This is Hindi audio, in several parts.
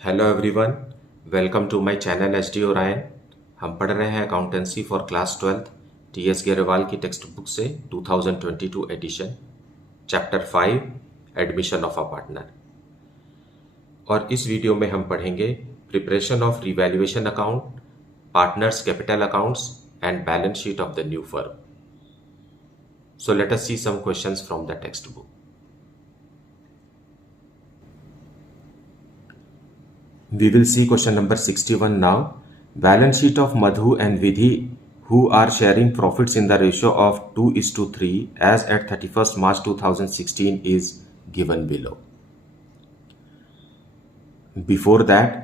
Hello everyone, welcome to my channel H D Orion. हम पढ़ रहे हैं accountancy for class 12 T S Grewal की टेक्स्ट बुक से 2022 edition, chapter 5 admission of a partner. और इस वीडियो में हम पढ़ेंगे preparation of revaluation account, partners capital accounts and balance sheet of the new firm. So let us see some questions from the textbook. We will see question number 61 now. Balance sheet of Madhu and Vidhi, who are sharing profits in the ratio of 2:3 as at 31st March 2016 is given below. Before that,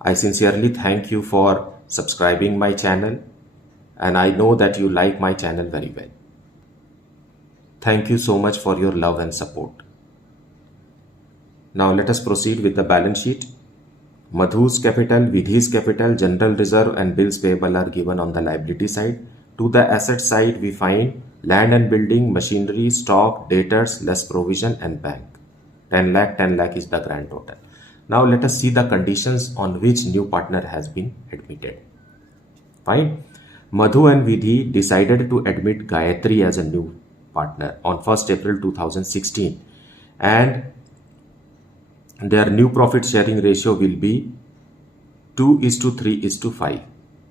I sincerely thank you for subscribing my channel, and I know that you like my channel very well. Thank you so much for your love and support. Now let us proceed with the balance sheet. Madhu's capital, Vidhi's capital, general reserve and bills payable are given on the liability side. To the asset side, we find land and building, machinery, stock, debtors, less provision and bank. 10 lakh is the grand total. Now let us see the conditions on which new partner has been admitted. Fine. Madhu and Vidhi decided to admit Gayatri as a new partner on 1st April 2016, and their new profit sharing ratio will be 2:3:5.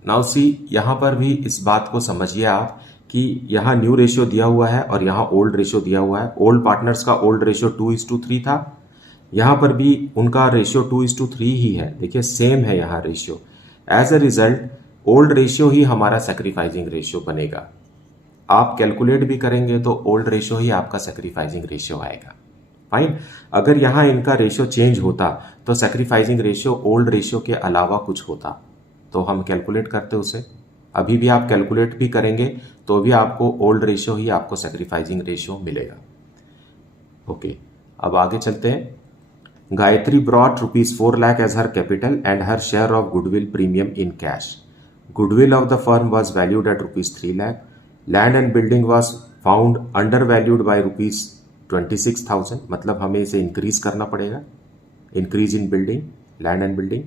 Now see, यहाँ पर भी इस बात को समझिए आप कि यहाँ न्यू रेशियो दिया हुआ है और यहाँ ओल्ड रेशियो दिया हुआ है। ओल्ड पार्टनर्स का ओल्ड रेशियो 2:3 था, यहाँ पर भी उनका रेशियो 2:3 ही है। देखिए सेम है यहाँ ratio. As a result old ratio ही हमारा सेक्रीफाइसिंग रेशियो बनेगा। आप कैलकुलेट भी करेंगे तो ओल्ड रेशियो ही आपका सेक्रीफाइसिंग रेशियो आएगा। फाइन। अगर यहाँ इनका रेशियो चेंज होता तो सेक्रीफाइसिंग रेशियो ओल्ड रेशियो के अलावा कुछ होता तो हम कैलकुलेट करते उसे। अभी भी आप कैलकुलेट भी करेंगे तो भी आपको ओल्ड रेशियो ही आपको सेक्रीफाइसिंग रेशियो मिलेगा। ओके, अब आगे चलते हैं। Gayatri brought ₹4 lakh as her capital and her share of goodwill premium in cash. Goodwill of the firm was valued at ₹3 lakh. Land and building was found under valued by ₹26,000, मतलब हमें इसे इंक्रीज करना पड़ेगा। Increase in building, land and building.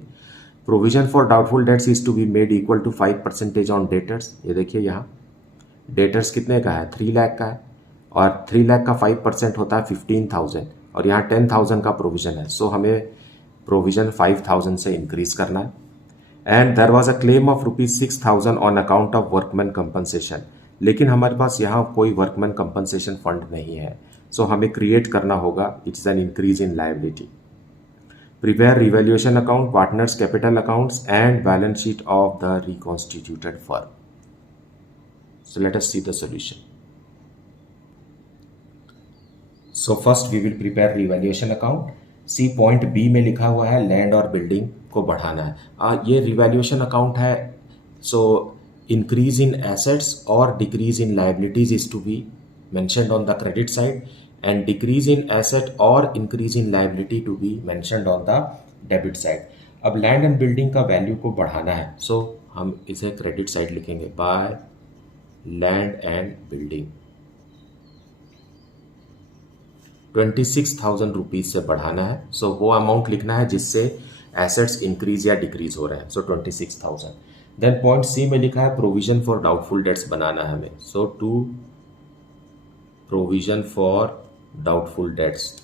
Provision for doubtful debts is to be made equal to 5% on debtors. ये देखिए यहाँ डेटर्स कितने का है, 3 लाख का है, और 3 लाख का 5% होता है 15,000, और यहाँ 10,000 का प्रोविजन है। सो हमें प्रोविजन 5,000 से इंक्रीज करना है। And there was a claim of ₹6,000 on account of workman compensation, लेकिन हमारे पास यहाँ कोई वर्कमैन कंपनसेशन फंड नहीं है। सो हमें क्रिएट करना होगा। It's an increase in liability. Prepare revaluation account, partners capital accounts and balance sheet of the reconstituted firm. So let us see the solution. So first we will prepare revaluation account. See point B में लिखा हुआ है लैंड और बिल्डिंग को बढ़ाना है। ये रिवैल्यूएशन अकाउंट है। सो इंक्रीज इन एसेट्स और decrease in liabilities is to be mentioned on the credit side, and decrease in asset or increase in liability to be mentioned on the debit side. अब लैंड एंड बिल्डिंग का वैल्यू को बढ़ाना है, सो हम इसे क्रेडिट साइड लिखेंगे। बाय लैंड एंड बिल्डिंग 26,000 से बढ़ाना है। सो वो अमाउंट लिखना है जिससे एसेट्स इंक्रीज या डिक्रीज हो रहे हैं। सो 26,000। देन पॉइंट सी में लिखा है प्रोविजन फॉर डाउटफुल डेट्स बनाना है हमें। So to provision for doubtful debts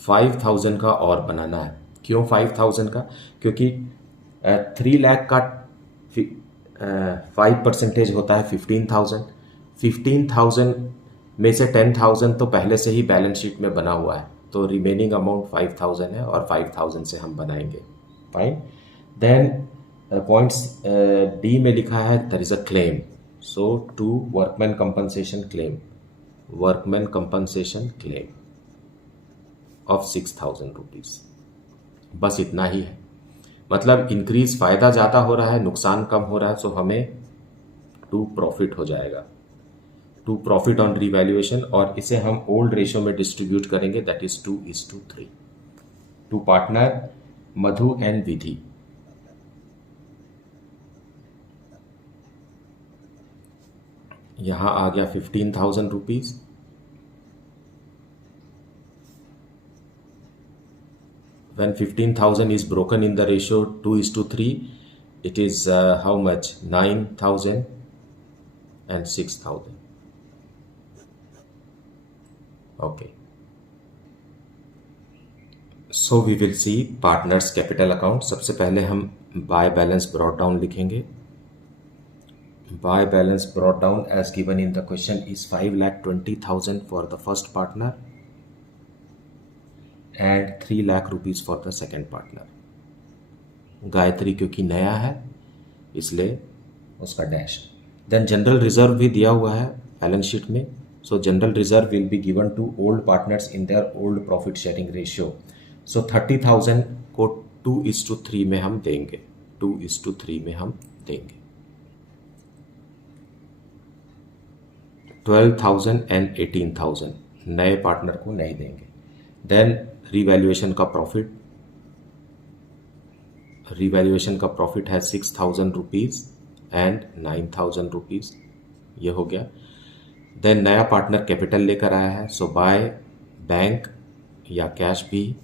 5,000 का और बनाना है। क्यों 5,000 का? क्योंकि 3 लाख का 5% होता है 15,000। 15,000 में से 10,000 तो पहले से ही बैलेंस शीट में बना हुआ है, तो रिमेनिंग अमाउंट 5,000 है और 5,000 से हम बनाएंगे। फाइन। देन पॉइंट्स डी में लिखा है there is a claim. So to workman compensation claim of ₹6,000। बस इतना ही है। मतलब इंक्रीज फायदा ज़्यादा हो रहा है, नुकसान कम हो रहा है। सो हमें टू प्रॉफिट हो जाएगा, टू प्रॉफिट ऑन रिवैल्यूएशन, और इसे हम ओल्ड रेशियो में डिस्ट्रीब्यूट करेंगे, that is 2:3 to partner Madhu and Vidhi. यहाँ आ गया ₹15,000। when 15,000 is broken in the ratio 2:3, it is how much? 9,000 and 6,000. Okay. So we will see partners capital account. सबसे पहले हम buy balance brought down लिखेंगे. Buy balance brought down as given in the question is 5,20,000 for the first partner and 3 lakh rupees for the second partner. Gayatri क्योंकि नया है इसलिए उसका डैश. देन जनरल रिजर्व भी दिया हुआ है बैलेंस शीट में. So general reserve will be given to old partners in their old profit sharing ratio. So 30,000 को 2:3 में हम देंगे. 2:3 में हम देंगे. 12,000 एंड 18,000 नए पार्टनर को नहीं देंगे. देन रिवैल्यूएशन का प्रॉफिट. रिवैल्यूएशन का प्रॉफिट है 6,000 रुपीज़ एंड 9,000 रुपीज़. ये हो गया. देन नया पार्टनर कैपिटल लेकर आया है. सो बाय बैंक या कैश भी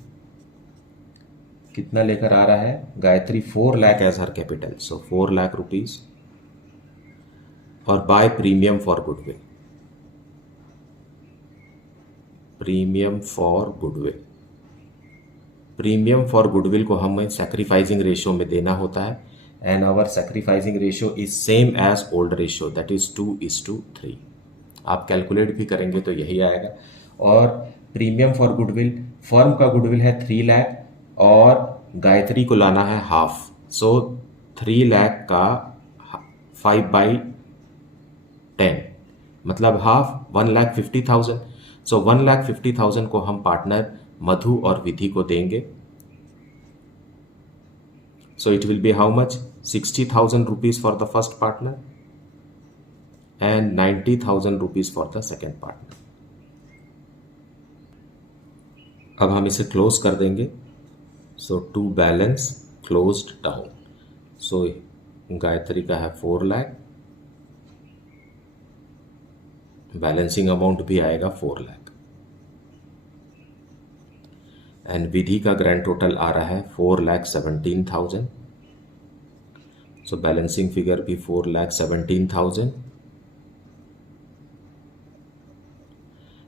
कितना लेकर आ रहा है? Gayatri 4 lakh as her capital. So 4 lakh rupees. और by premium for goodwill. Premium for goodwill. Premium for goodwill को हमें सैक्रिफाइसिंग रेशियो में देना होता है and our sacrificing ratio is same as old ratio that is 2:3. आप कैलकुलेट भी करेंगे तो यही आएगा. और प्रीमियम फॉर गुडविल, फर्म का गुडविल है 3 लाख और गायत्री को लाना है हाफ. सो 3 लाख का 5/10 मतलब हाफ 1,50,000. सो 1,50,000 को हम पार्टनर मधु और विधि को देंगे. So it will be how much? 60,000 rupees for the first partner and 90,000 rupees for the second partner. अब हम इसे क्लोज कर देंगे. सो टू बैलेंस क्लोज्ड डाउन. सो गायत्री का है 4 लाख. बैलेंसिंग अमाउंट भी आएगा 4 लाख. एंड विधि का ग्रैंड टोटल आ रहा है 4,17,000. सो बैलेंसिंग फिगर भी 4,17,000.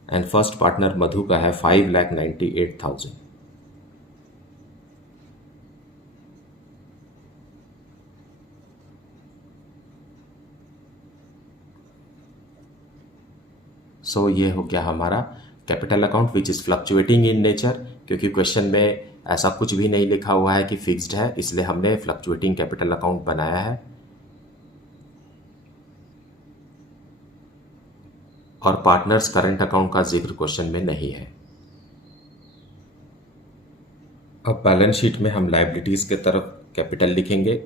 एंड फर्स्ट पार्टनर मधु का है 5,98,000. सो ये हो गया हमारा capital account which is fluctuating in nature. क्योंकि क्वेश्चन में ऐसा कुछ भी नहीं लिखा हुआ है कि फिक्स्ड है, इसलिए हमने फ्लक्चुएटिंग कैपिटल अकाउंट बनाया है. और पार्टनर्स करंट अकाउंट का जिक्र क्वेश्चन में नहीं है. अब बैलेंस शीट में हम लायबिलिटीज के तरफ कैपिटल लिखेंगे.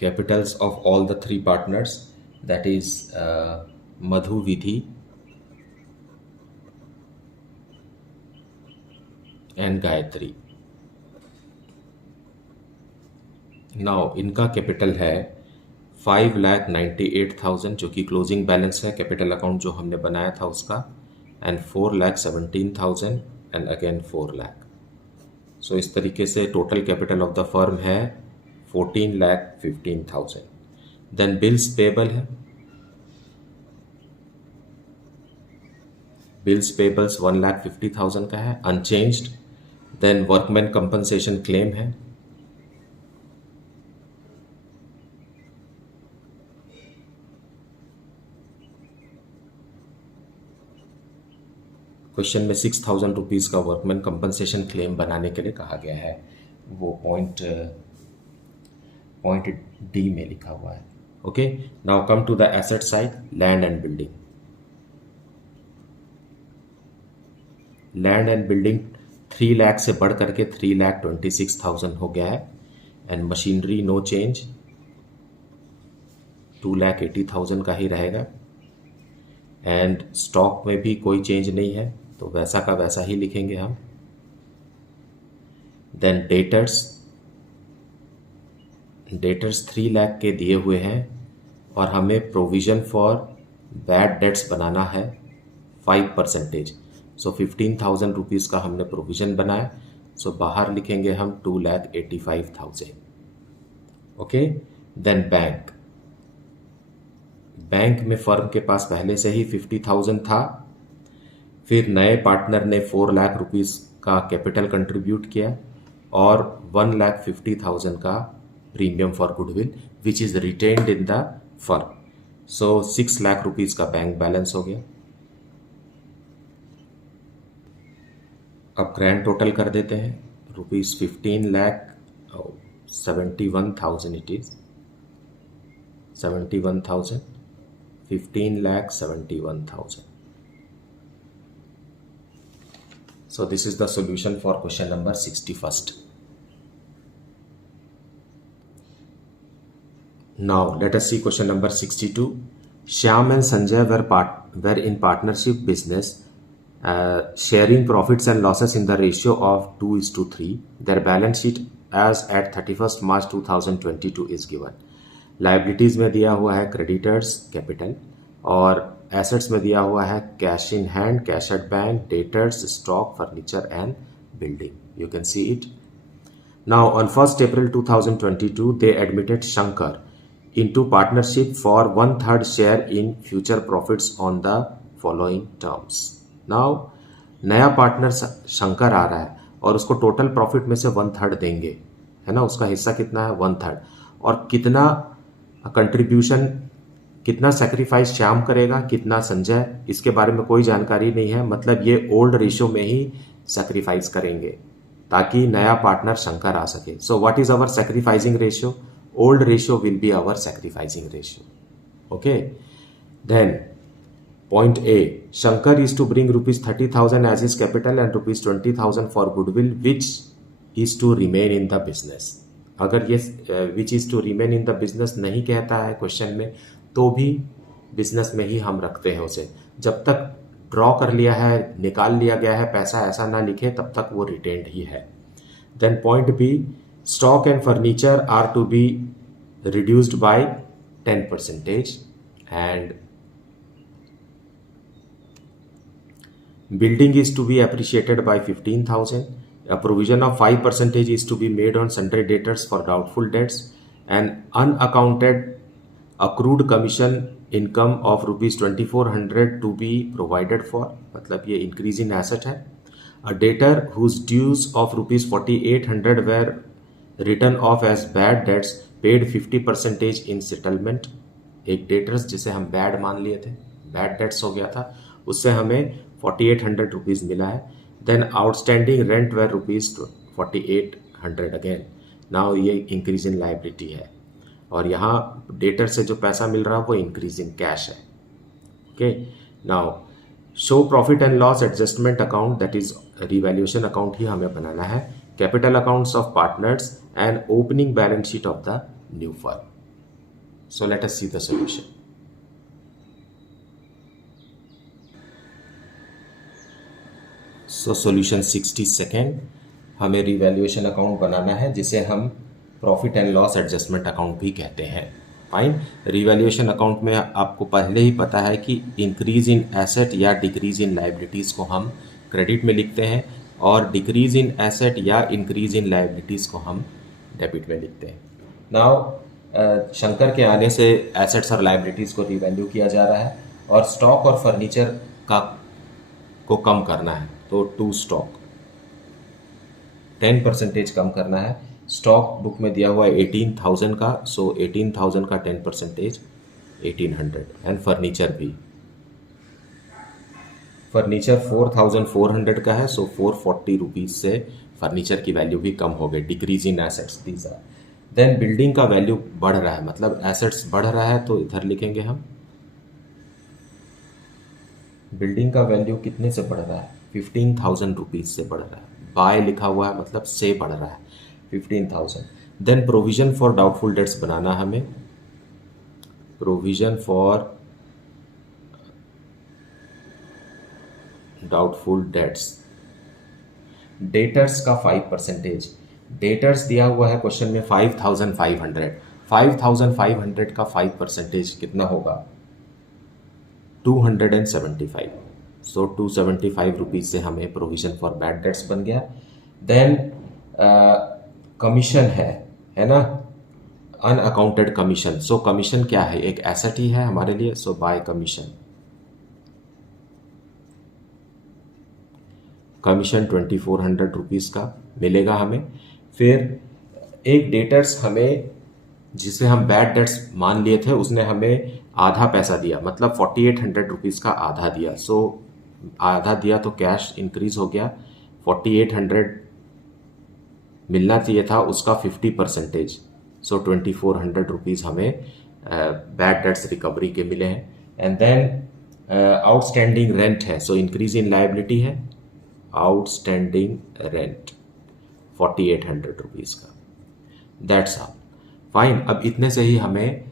Capitals of all the 3 partners that is Madhu, Vidhi and Gayatri. Now इनका कैपिटल है 5,98,000 जो कि क्लोजिंग बैलेंस है कैपिटल अकाउंट जो हमने बनाया था उसका. And 4,17,000 and again 4 lakh. So इस तरीके से total capital of the firm है 14,15,000. देन बिल्स पेबल है. बिल्स पेबल्स 1,50,000 का है unchanged. Then workman compensation claim है. क्वेश्चन में 6,000 रुपीज़ का वर्कमैन कंपनसेशन क्लेम बनाने के लिए कहा गया है. वो पॉइंट डी में लिखा हुआ है. Okay, now come to the asset side. Land and building. Land and building 3 lakh से बढ़ करके 3,26,000 हो गया है. एंड मशीनरी नो चेंज 2,80,000 का ही रहेगा. एंड स्टॉक में भी कोई चेंज नहीं है तो वैसा का वैसा ही लिखेंगे हम. देन डेटर्स 3 लाख के दिए हुए हैं और हमें प्रोविजन फॉर बैड डेट्स बनाना है 5%. सो 15,000 रुपीज़ का हमने प्रोविज़न बनाया, सो बाहर लिखेंगे हम 2,85,000। ओके, देन बैंक में फर्म के पास पहले से ही 50,000 था, फिर नए पार्टनर ने 4 लाख रुपीज़ का कैपिटल कंट्रीब्यूट किया और 1,50,000 का premium for goodwill which is retained in the firm. So 6 lakh rupees का बैंक बैलेंस हो गया। अब ग्रैंड टोटल कर देते हैं, rupees 15,71,000 it is 71,000, 15,71,000। So this is the solution for question number 61st. Now let us see question number 62. Shyam and Sanjay were in partnership business, sharing profits and losses in the ratio of 2:3. Their balance sheet as at 31st March 2022 is given. Liabilities में दिया हुआ है creditors capital और एसेट्स में दिया हुआ है cash in hand, cash at bank, debtors, stock, furniture and building. You can see it. Now on 1st April 2022 they admitted Shankar into partnership for 1/3 share in future profits on the following terms. Now नया पार्टनर शंकर आ रहा है और उसको टोटल प्रॉफिट में से 1/3 देंगे, है ना। उसका हिस्सा कितना है? 1/3। और कितना कंट्रीब्यूशन, कितना सेक्रीफाइस श्याम करेगा, कितना संजय, इसके बारे में कोई जानकारी नहीं है। मतलब ये ओल्ड रेशियो में ही सेक्रीफाइस करेंगे ताकि नया पार्टनर शंकर आ सके। So what is our sacrificing ratio? Old ratio will be our sacrificing ratio. Okay, then point A, Shankar is to bring ₹30,000 as is capital and ₹20,000 for goodwill which is to remain in the business. अगर ये which is to remain in the business नहीं कहता है क्वेश्चन में, तो भी बिजनेस में ही हम रखते हैं उसे। जब तक ड्रॉ कर लिया है, निकाल लिया गया है पैसा, ऐसा ना लिखे, तब तक वो रिटेन्ड ही है। Then point B, stock and furniture are to be reduced by 10% and building is to be appreciated by 15,000. A provision of 5% is to be made on sundry debtors for doubtful debts, and unaccounted accrued commission income of ₹2,400 to be provided for. मतलब ये increase in asset है। A debtor whose dues of ₹4,800 were written off as bad debts paid 50% in settlement. एक डेटर्स जिसे हम बैड मान लिए थे, बैड डेट्स हो गया था, उससे हमें 4,800 रुपीज़ मिला है। Then outstanding rent were ₹4,800 again. Now ये इंक्रीज इन लाइबिलिटी है और यहाँ डेटर से जो पैसा मिल रहा है वो इंक्रीज इन कैश है। Okay, now show profit and loss adjustment account, that is revaluation account ही हमें बनाना है। Capital accounts of partners and opening balance sheet of the new firm. So let us see the solution. So solution 62nd, हमें रिवैल्यूएशन अकाउंट बनाना है जिसे हम profit and loss adjustment account भी कहते हैं। फाइन, रिवैल्यूएशन अकाउंट में आपको पहले ही पता है कि इंक्रीज इन एसेट या डिक्रीज इन लाइबिलिटीज़ को हम क्रेडिट में लिखते हैं और डिक्रीज इन एसेट या इंक्रीज इन लाइबिलिटीज़ को हम डेबिट में लिखते हैं। नाउ शंकर के आने से एसेट्स और लाइबिलिटीज़ को रिवैल्यू किया जा रहा है और स्टॉक और फर्नीचर को कम करना है, तो टू स्टॉक 10% कम करना है। स्टॉक बुक में दिया हुआ है 18,000 का, सो 18,000 का 10% 1,800 एंड फर्नीचर भी, फर्नीचर 4,400 का है, सो 440 रुपीज़ से फर्नीचर की वैल्यू भी कम हो गई। Decrease in assets these are. Then building का वैल्यू बढ़ रहा है, मतलब एसेट्स बढ़ रहा है, तो इधर लिखेंगे हम बिल्डिंग का वैल्यू कितने से बढ़ रहा है? 15,000 रुपीज़ से बढ़ रहा है। बाय लिखा हुआ है मतलब से बढ़ रहा है 15,000। Then provision for doubtful debts बनाना हमें। Provision for doubtful debts, debtors का 5%। डेटर्स दिया हुआ है क्वेश्चन में 5,500। 5,500 का 5% कितना होगा? 275। सो 275 रुपीज़ से हमें प्रोविज़न फॉर बैड डेट्स बन गया। देन कमीशन है ना, अनअकाउंटेड कमीशन। सो कमीशन क्या है, एक एसेट ही है हमारे लिए। सो बाय कमीशन, कमीशन 2400 रुपीज़ का मिलेगा हमें। फिर एक डेटर्स हमें, जिसे हम बैड डेट्स मान लिए थे, उसने हमें आधा पैसा दिया, मतलब 4800 रुपीज़ का आधा दिया। सो आधा दिया तो कैश इंक्रीज हो गया, 4800 मिलना चाहिए था, उसका 50%। सो 2400 रुपीज़ हमें बैड डेट्स रिकवरी के मिले हैं। एंड देन आउटस्टैंडिंग रेंट है, सो इंक्रीज इन लायबिलिटी है, आउटस्टैंडिंग रेंट 4800 रुपीज़ का। That's all, fine. अब इतने से ही हमें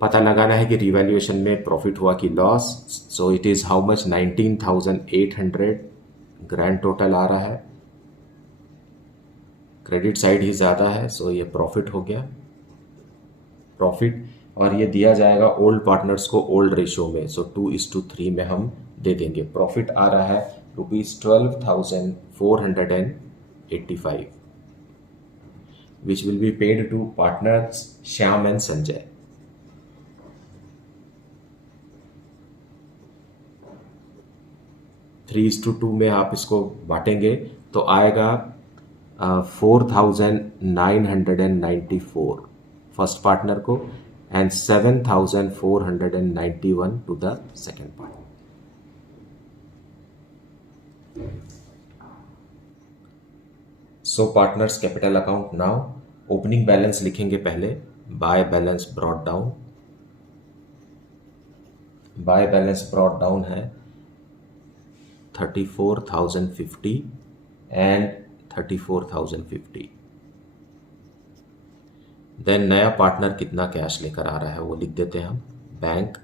पता लगाना है कि रिवैल्यूएशन में प्रॉफिट हुआ कि loss. So it is how much, 19,800 grand total आ रहा है। क्रेडिट साइड ही ज़्यादा है, सो ये प्रॉफिट हो गया, प्रॉफिट। और ये दिया जाएगा ओल्ड पार्टनर्स को ओल्ड रेशियो में, सो 2:3 में हम दे देंगे। प्रॉफिट आ रहा है ₹12,485, which will be paid to partners Shyam and Sanjay. Three is to two में आप इसको बांटेंगे तो आएगा 4,994 फर्स्ट पार्टनर को and 7,491 to the second partner. So partners capital account now, opening balance लिखेंगे पहले, by balance brought down. By balance brought down है 34,050 एंड 34,050। देन नया पार्टनर कितना कैश लेकर आ रहा है वो लिख देते हैं हम, bank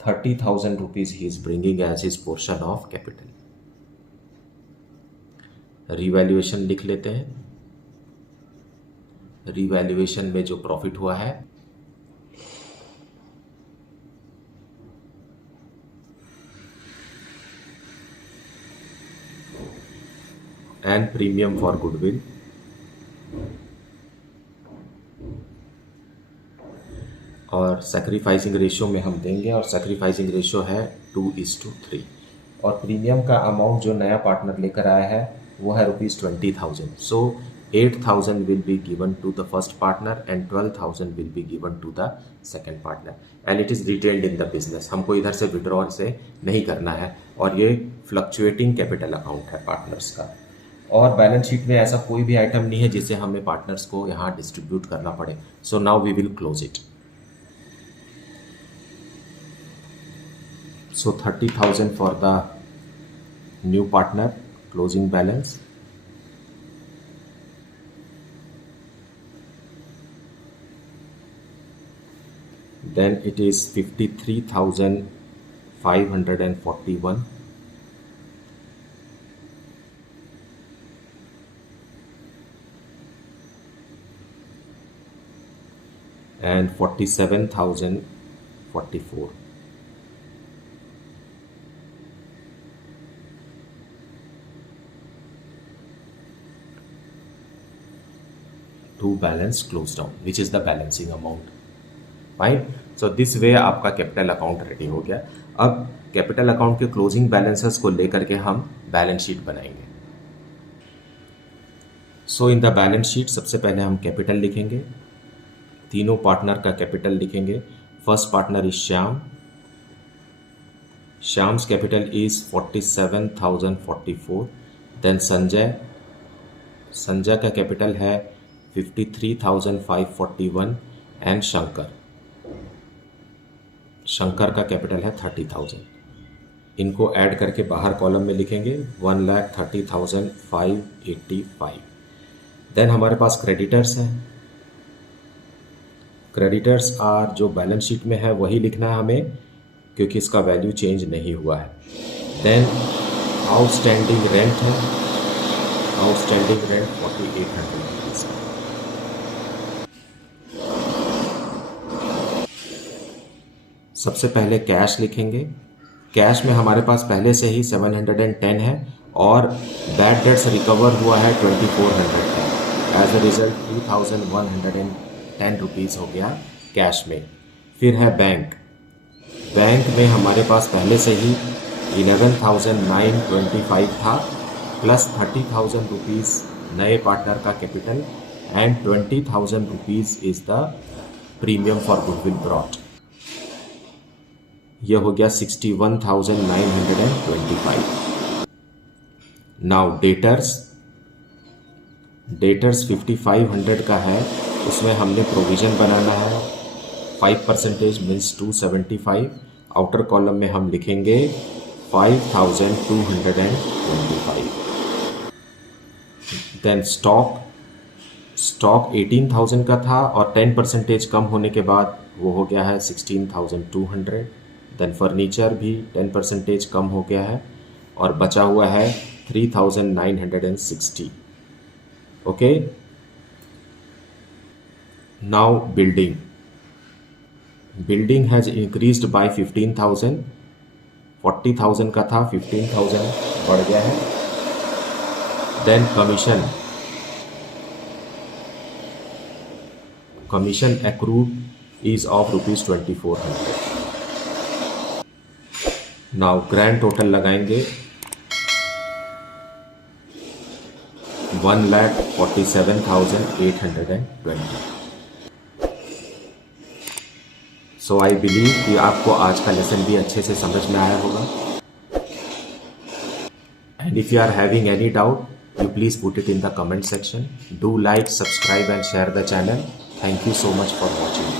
30,000 rupees he is bringing as his portion of capital. Revaluation लिख लेते हैं, रिवैल्यूएशन में जो प्रॉफिट हुआ है एंड प्रीमियम फॉर गुडविल, और सैक्रिफाइसिंग रेशियो में हम देंगे, और सैक्रिफाइसिंग रेशियो है 2:3। और प्रीमियम का अमाउंट जो नया पार्टनर लेकर आया है वो है ₹20,000। So 8,000 will be given to the first partner and 12,000 will be given to the second partner and it is detailed in the business. हमको इधर से विड्रॉल से नहीं करना है, और ये फ्लक्चुएटिंग कैपिटल अकाउंट है पार्टनर्स का। और बैलेंस शीट में ऐसा कोई भी आइटम नहीं है जिसे हमें पार्टनर्स को यहाँ डिस्ट्रीब्यूट करना पड़े। So now we will close it. So 30,000 for the new partner, closing balance. Then it is 53,541. And 47,044. To balance close down, which is the balancing amount. Fine. So this way आपका कैपिटल अकाउंट रेडी हो गया। अब कैपिटल अकाउंट के क्लोजिंग बैलेंसेस को लेकर के हम बैलेंस शीट बनाएंगे। सो इन द बैलेंस शीट सबसे पहले हम कैपिटल लिखेंगे, तीनों पार्टनर का कैपिटल लिखेंगे। First partner is Shyam, Shyam's capital is 47,044। Then Sanjay, Sanjay का कैपिटल है 53,541 एंड शंकर, शंकर का कैपिटल है 30,000। इनको ऐड करके बाहर कॉलम में लिखेंगे 1,30,585। देन हमारे पास क्रेडिटर्स हैं, क्रेडिटर्स आर जो बैलेंस शीट में है वही लिखना है हमें, क्योंकि इसका वैल्यू चेंज नहीं हुआ है। देन आउटस्टैंडिंग रेंट है, आउटस्टैंडिंग रेंट 4,800 रुपीज़। सबसे पहले कैश लिखेंगे, कैश में हमारे पास पहले से ही 710 है और बैड डेट्स रिकवर हुआ है 2410। एज अ रिजल्ट 2110 रुपीज़ हो गया कैश में। फिर है बैंक। बैंक में हमारे पास पहले से ही 11,925 था प्लस 30,000 रुपीज़ नए पार्टनर का capital and 20,000 rupees is the premium for goodwill brought. यह हो गया 61,925। नाउ डेटर्स 5500 का है, उसमें हमने प्रोविज़न बनाना है 5% मीन्स 275। आउटर कॉलम में हम लिखेंगे 5,225। देन स्टॉक 18,000 का था और 10% कम होने के बाद वो हो गया है 16,200। देन फर्नीचर भी 10% कम हो गया है और बचा हुआ है 3,960। Okay, now building has increased by 15,000। 40,000 का था, 15,000 बढ़ गया है। Then commission accrued is of ₹2400। Now grand total लगाएंगे 1,47,820। सो आई बिलीव कि आपको आज का लेसन भी अच्छे से समझ में आया होगा। And if you are having any doubt, you please put it in the comment section. Do like, subscribe and share the channel. Thank you so much for watching.